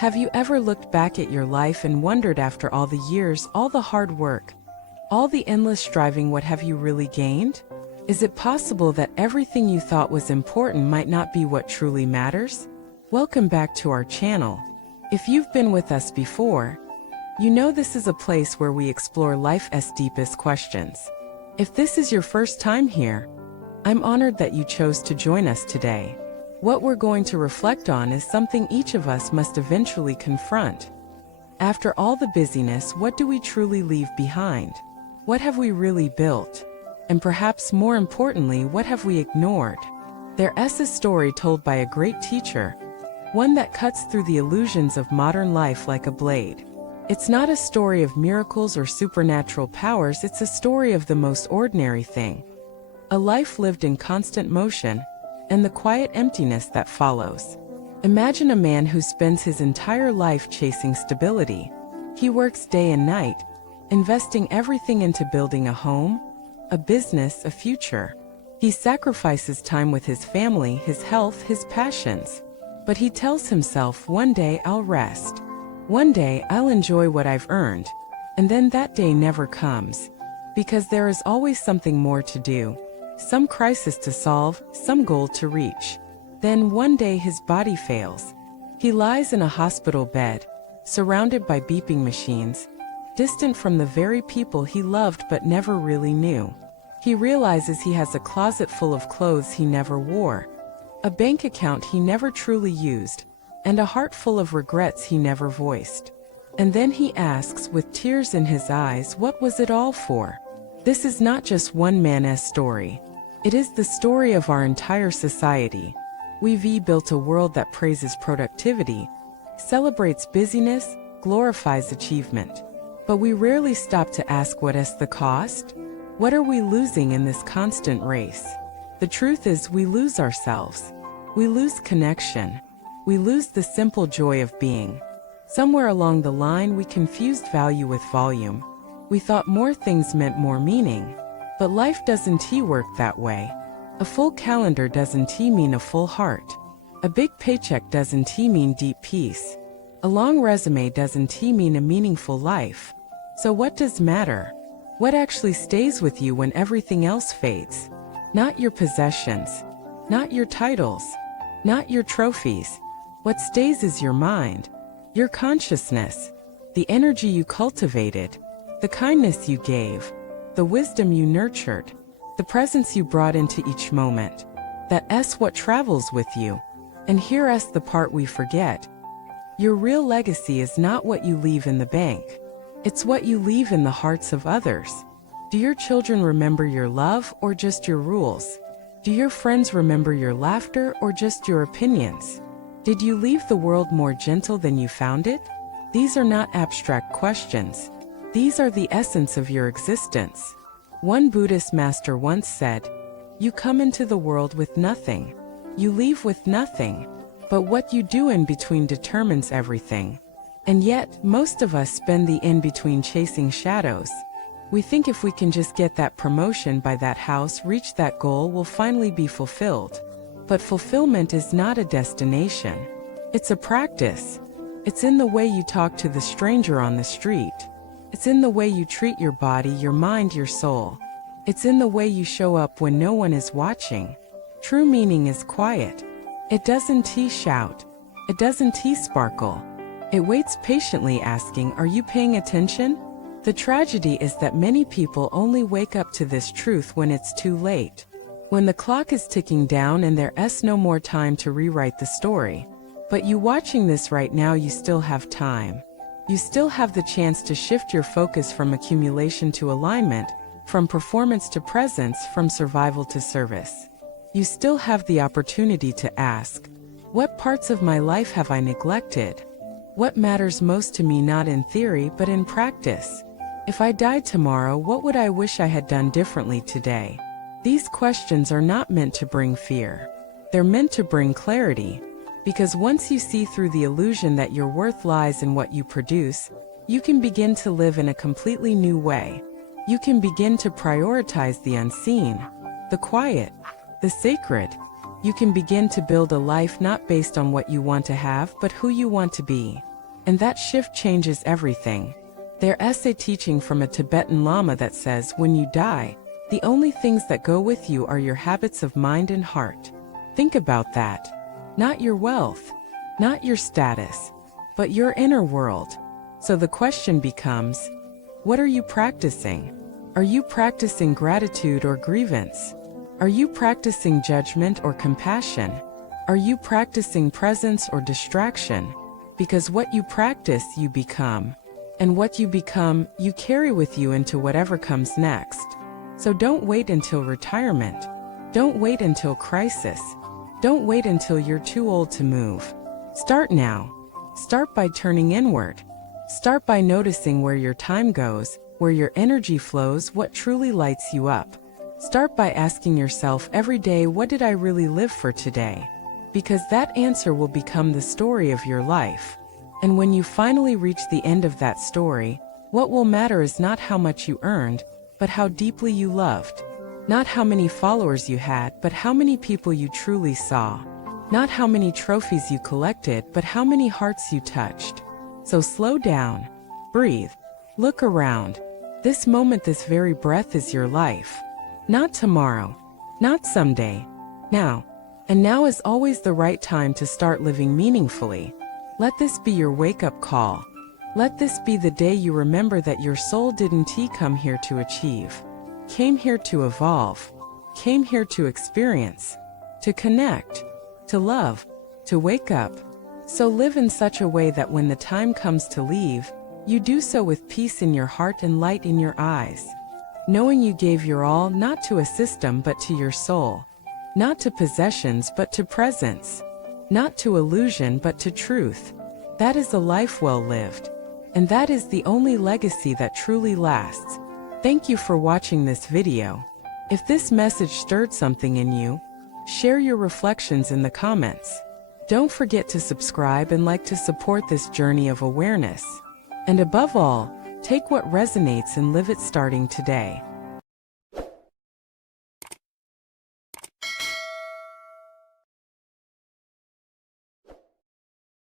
Have you ever looked back at your life and wondered, after all the years, all the hard work, all the endless striving, what have you really gained? Is it possible that everything you thought was important might not be what truly matters? Welcome back to our channel. If you've been with us before, you know this is a place where we explore life's deepest questions. If this is your first time here, I'm honored that you chose to join us today. What we're going to reflect on is something each of us must eventually confront. After all the busyness, what do we truly leave behind? What have we really built? And perhaps more importantly, what have we ignored? There's a story told by a great teacher, one that cuts through the illusions of modern life like a blade. It's not a story of miracles or supernatural powers, it's a story of the most ordinary thing. A life lived in constant motion, and the quiet emptiness that follows. Imagine a man who spends his entire life chasing stability. He works day and night, investing everything into building a home, a business, a future. He sacrifices time with his family, his health, his passions. But he tells himself, one day I'll rest. One day I'll enjoy what I've earned. And then that day never comes. Because there is always something more to do. Some crisis to solve, some goal to reach. Then one day his body fails. He lies in a hospital bed, surrounded by beeping machines, distant from the very people he loved but never really knew. He realizes he has a closet full of clothes he never wore, a bank account he never truly used, and a heart full of regrets he never voiced. And then he asks, with tears in his eyes, what was it all for? This is not just one man's story. It is the story of our entire society. We've built a world that praises productivity, celebrates busyness, glorifies achievement. But we rarely stop to ask, what's the cost? What are we losing in this constant race? The truth is, we lose ourselves. We lose connection. We lose the simple joy of being. Somewhere along the line, we confused value with volume. We thought more things meant more meaning. But life doesn't work that way. A full calendar doesn't mean a full heart. A big paycheck doesn't mean deep peace. A long resume doesn't mean a meaningful life. So what does matter? What actually stays with you when everything else fades? Not your possessions, not your titles, not your trophies. What stays is your mind, your consciousness, the energy you cultivated, the kindness you gave, the wisdom you nurtured, the presence you brought into each moment. That's what travels with you. And here's the part we forget. Your real legacy is not what you leave in the bank. It's what you leave in the hearts of others. Do your children remember your love or just your rules? Do your friends remember your laughter or just your opinions? Did you leave the world more gentle than you found it? These are not abstract questions. These are the essence of your existence. One Buddhist master once said, you come into the world with nothing. You leave with nothing. But what you do in between determines everything. And yet, most of us spend the in-between chasing shadows. We think if we can just get that promotion, buy that house, reach that goal, we'll finally be fulfilled. But fulfillment is not a destination. It's a practice. It's in the way you talk to the stranger on the street. It's in the way you treat your body, your mind, your soul. It's in the way you show up when no one is watching. True meaning is quiet. It doesn't shout. It doesn't sparkle. It waits patiently, asking, are you paying attention? The tragedy is that many people only wake up to this truth when it's too late. When the clock is ticking down and there's no more time to rewrite the story. But you watching this right now, you still have time. You still have the chance to shift your focus from accumulation to alignment, from performance to presence, from survival to service. You still have the opportunity to ask, what parts of my life have I neglected? What matters most to me, not in theory but in practice? If I died tomorrow, what would I wish I had done differently today? These questions are not meant to bring fear. They're meant to bring clarity. Because once you see through the illusion that your worth lies in what you produce, you can begin to live in a completely new way. You can begin to prioritize the unseen, the quiet, the sacred. You can begin to build a life not based on what you want to have, but who you want to be. And that shift changes everything. Their essay teaching from a Tibetan Lama that says, when you die, the only things that go with you are your habits of mind and heart. Think about that. Not your wealth, not your status, but your inner world. So the question becomes, what are you practicing? Are you practicing gratitude or grievance? Are you practicing judgment or compassion? Are you practicing presence or distraction? Because what you practice, you become. And what you become, you carry with you into whatever comes next. So don't wait until retirement. Don't wait until crisis. Don't wait until you're too old to move. Start now. Start by turning inward. Start by noticing where your time goes, where your energy flows, what truly lights you up. Start by asking yourself every day, what did I really live for today? Because that answer will become the story of your life. And when you finally reach the end of that story, what will matter is not how much you earned, but how deeply you loved. Not how many followers you had, but how many people you truly saw. Not how many trophies you collected, but how many hearts you touched. So slow down, breathe, look around. This moment, this very breath is your life. Not tomorrow, not someday, now. And now is always the right time to start living meaningfully. Let this be your wake-up call. Let this be the day you remember that your soul didn't come here to achieve. Came here to evolve. Came here to experience. To connect. To love. To wake up. So live in such a way that when the time comes to leave, you do so with peace in your heart and light in your eyes. Knowing you gave your all not to a system but to your soul. Not to possessions but to presence. Not to illusion but to truth. That is a life well lived. And that is the only legacy that truly lasts. Thank you for watching this video. If this message stirred something in you, share your reflections in the comments. Don't forget to subscribe and like to support this journey of awareness. And above all, take what resonates and live it starting today.